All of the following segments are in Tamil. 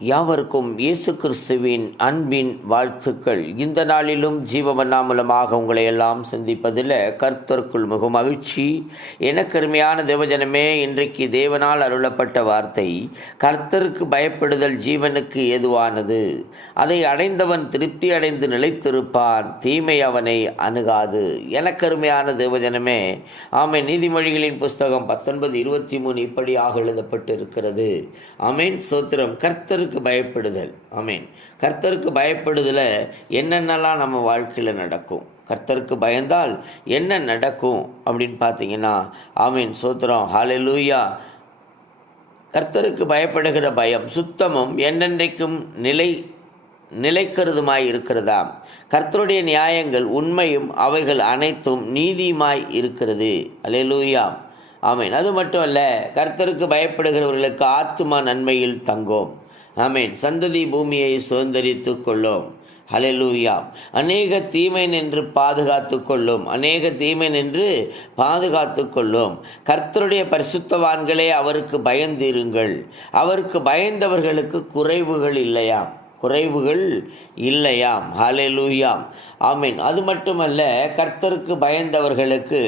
யாவருக்கும் இயேசு கிறிஸ்துவின் அன்பின் வாழ்த்துக்கள். இந்த நாளிலும் ஜீவமன்னா மூலமாக உங்களை எல்லாம் சந்திப்பதில் கர்த்தருக்குள் மிக மகிழ்ச்சி. எனக்கருமையான தேவஜனமே இன்றைக்கு தேவனால் அருளப்பட்ட வார்த்தை கர்த்தருக்கு பயப்படுதல் ஜீவனுக்கு ஏதுவானது. அதை அடைந்தவன் திருப்தி அடைந்து நிலைத்திருப்பான் தீமை அவனை அணுகாது. எனக்கருமையான தேவஜனமே ஆமை நீதிமொழிகளின் புஸ்தகம் பத்தொன்பது இருபத்தி மூணு இப்படியாக எழுதப்பட்டு இருக்கிறது ஆமேன். சோத்திரம். கர்த்தருக்கு பயப்படுதல். ஆமீன் கர்த்தருக்கு பயப்படுதல என்னென்னலாம் நம்ம வாழ்க்கையில் நடக்கும்? கர்த்தருக்கு பயந்தால் என்ன நடக்கும் அப்படின்னு பார்த்தீங்கன்னா ஆமீன் சோத்திரம். ஹalleluya கர்த்தருக்கு பயப்படுகிற பயம் சுத்தமும் என்னென்றைக்கும் நிலை நிலைக்கிறதுமாய் இருக்கிறதாம். கர்த்தருடைய நியாயங்கள் உண்மையும் அவைகள் அனைத்தும் நீதியுமாய் இருக்கிறது. அலையலூயா ஆமீன் அது மட்டும் அல்ல கர்த்தருக்கு பயப்படுகிறவர்களுக்கு ஆத்மா நன்மையில் தங்கும். ஆமீன். சந்ததி பூமியை சுதந்திரித்து கொள்ளும். ஹலெலூயா அநேக தீமை நின்று பாதுகாத்து கொள்ளும். அநேக தீமை நின்று பாதுகாத்து கொள்ளும். கர்த்தருடைய பரிசுத்தவான்களே அவருக்கு பயந்திருங்கள். அவருக்கு பயந்தவர்களுக்கு குறைவுகள் இல்லையாம். குறைவுகள் இல்லையாம். ஹalleluyaம் ஆமீன். அது மட்டுமல்ல கர்த்தருக்கு பயந்தவர்களுக்கு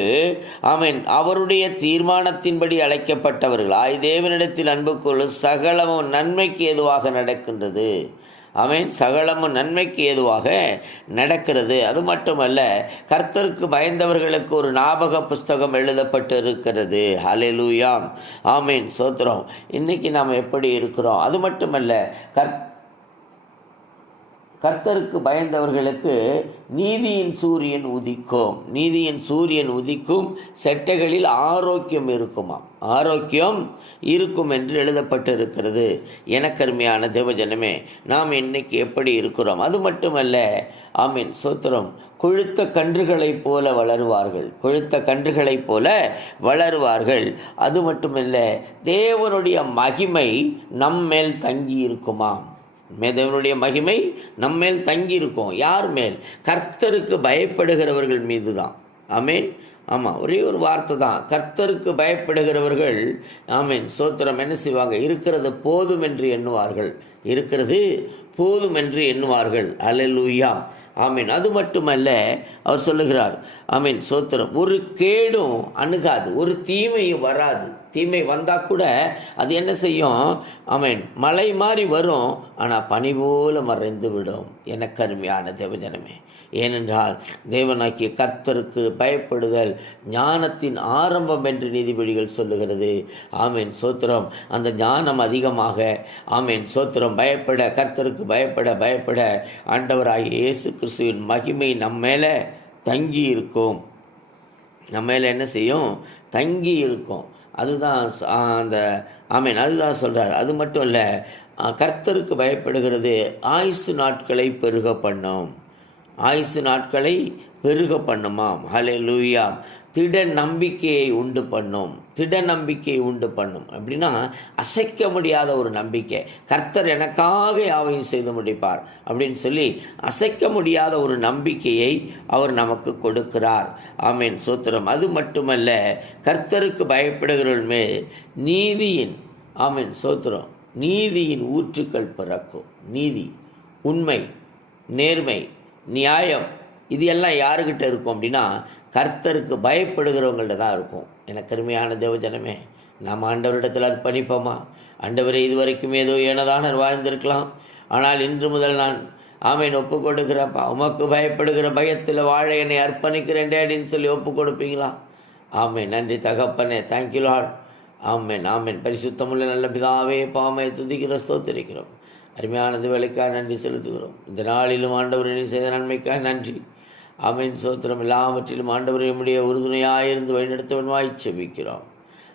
ஆமீன் அவருடைய தீர்மானத்தின்படி அழைக்கப்பட்டவர்கள் தேவனிடத்தில் அன்பு சகலமும் நன்மைக்கு ஏதுவாக நடக்கின்றது. ஆமீன். சகலமும் நன்மைக்கு ஏதுவாக நடக்கிறது. அது மட்டுமல்ல கர்த்தருக்கு பயந்தவர்களுக்கு ஒரு ஞாபக புஸ்தகம் எழுதப்பட்டு இருக்கிறது ஹalleluyaம் ஆமீன். சோத்திரம். இன்னைக்கு நாம் எப்படி இருக்கிறோம்? அது மட்டுமல்ல கர்த் கர்த்தருக்கு பயந்தவர்களுக்கு நீதியின் சூரியன் உதிக்கும். நீதியின் சூரியன் உதிக்கும். செட்டைகளில் ஆரோக்கியம் இருக்குமாம் ஆரோக்கியம் இருக்கும் என்று எழுதப்பட்டு இருக்கிறது எனக்கருமையான தேவஜனமே நாம் இன்னைக்கு எப்படி இருக்கிறோம்? அது மட்டுமல்ல ஆமீன். சூத்திரம் கொழுத்த கன்றுகளைப் போல வளருவார்கள். கொழுத்த கன்றுகளைப் போல வளருவார்கள். அது மட்டுமல்ல தேவனுடைய மகிமை நம்மேல் தங்கி இருக்குமாம் மேதவனுடைய மகிமை நம்மேல் தங்கி யார் மேல்? கர்த்தருக்கு பயப்படுகிறவர்கள் மீது தான் ஆமேன். ஆமாம் ஒரே ஒரு வார்த்தை தான். கர்த்தருக்கு பயப்படுகிறவர்கள் ஆமேன் சோத்திரம் என்ன செய்வாங்க? இருக்கிறது போதும் என்று எண்ணுவார்கள். இருக்கிறது போதும் என்று எண்ணுவார்கள். அல்லூயா ஆமீன். அது மட்டுமல்ல அவர் சொல்லுகிறார் ஆமீன் சோத்திரம் ஒரு கேடும் அணுகாது ஒரு தீமையும் வராது. தீமை வந்தால் கூட அது என்ன செய்யும்? ஆமீன் மலை மாதிரி வரும் ஆனால் பனி போல மறைந்து விடும். என கருமையான தேவஜனமே. ஏனென்றால் தேவனாக்கிய கர்த்தருக்கு பயப்படுதல் ஞானத்தின் ஆரம்பம் என்று நீதிபதிகள் சொல்லுகிறது. ஆமேன். சோத்திரம். அந்த ஞானம் அதிகமாக. ஆமேன். சோத்திரம். பயப்பட கர்த்தருக்கு பயப்பட பயப்பட. ஆண்டவராகிய இயேசு கிறிஸ்துவின் மகிமை நம்ம மேலே தங்கி இருக்கும். நம்ம மேலே என்ன செய்யும்? தங்கி இருக்கும். அதுதான் அந்த ஆமீன். அதுதான் சொல்கிறார் அது மட்டும் இல்லை கர்த்தருக்கு பயப்படுகிறது ஆயுசு நாட்களை பெருக பண்ணும். ஆயுசு நாட்களை பெருக பண்ணுமாம். ஹலே லூயாம் திட நம்பிக்கையை உண்டு பண்ணும். திட நம்பிக்கையை உண்டு பண்ணும். அப்படின்னா அசைக்க முடியாத ஒரு நம்பிக்கை. கர்த்தர் எனக்காக யாவையும் செய்து முடிப்பார். அப்படின்னு சொல்லி அசைக்க முடியாத ஒரு நம்பிக்கையை அவர் நமக்கு கொடுக்கிறார். ஆமீன். சூத்திரம். அது மட்டுமல்ல கர்த்தருக்கு பயப்படுகிறவர்கள்மே நீதியின் ஆமீன். சோத்திரம். நீதியின் ஊற்றுக்கள் பிறக்கும். நீதி உண்மை நேர்மை நியாயம். இது எல்லாம் யாருக்கிட்ட இருக்கும் அப்படின்னா கர்த்தருக்கு பயப்படுகிறவங்கள்ட்ட தான் இருக்கும். எனக்கு கருமையான தேவஜனமே நாம் ஆண்டவரிடத்தில் அர்ப்பணிப்போமா? ஆண்டவரை இதுவரைக்கும் ஏதோ ஏனதான வாழ்ந்திருக்கலாம். ஆனால் இன்று முதல் நான் ஆமீன் ஒப்பு கொடுக்குறப்பா உமக்கு பயப்படுகிற பயத்தில் வாழ என்னை அர்ப்பணிக்கிறேன் டேடின்னு சொல்லி ஒப்பு கொடுப்பீங்களா ஆமை நன்றி தகப்பனே. தேங்க்யூ லார்ட் ஆமேன். ஆமேன். பரிசுத்தமுள்ள நல்ல பிதாவே பாமை துதிக்கிற ஸ்தோத்திருக்கிறோம். அருமையானது வேலைக்காக நன்றி செலுத்துகிறோம். இந்த நாளிலும் ஆண்டவரை செய்த நன்மைக்காக நன்றி. அமைன் சோத்திரம் எல்லாவற்றிலும் ஆண்டவரை நம்முடைய உறுதுணையாயிருந்து வழிநடத்தவன் செபிக்கிறோம்.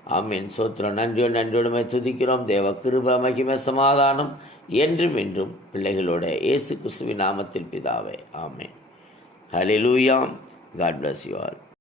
ஆமீன். சோத்திரம் நன்றியோடு நன்றியோடுமே துதிக்கிறோம். தேவ கிருப மகிம சமாதானம் என்றும் என்றும் பிள்ளைகளோட இயேசு கிறிஸ்துவின் நாமத்தில் பிதாவே. ஆமேன். ஹலிலூயாம் காட் பிளஸ் யூ ஆல்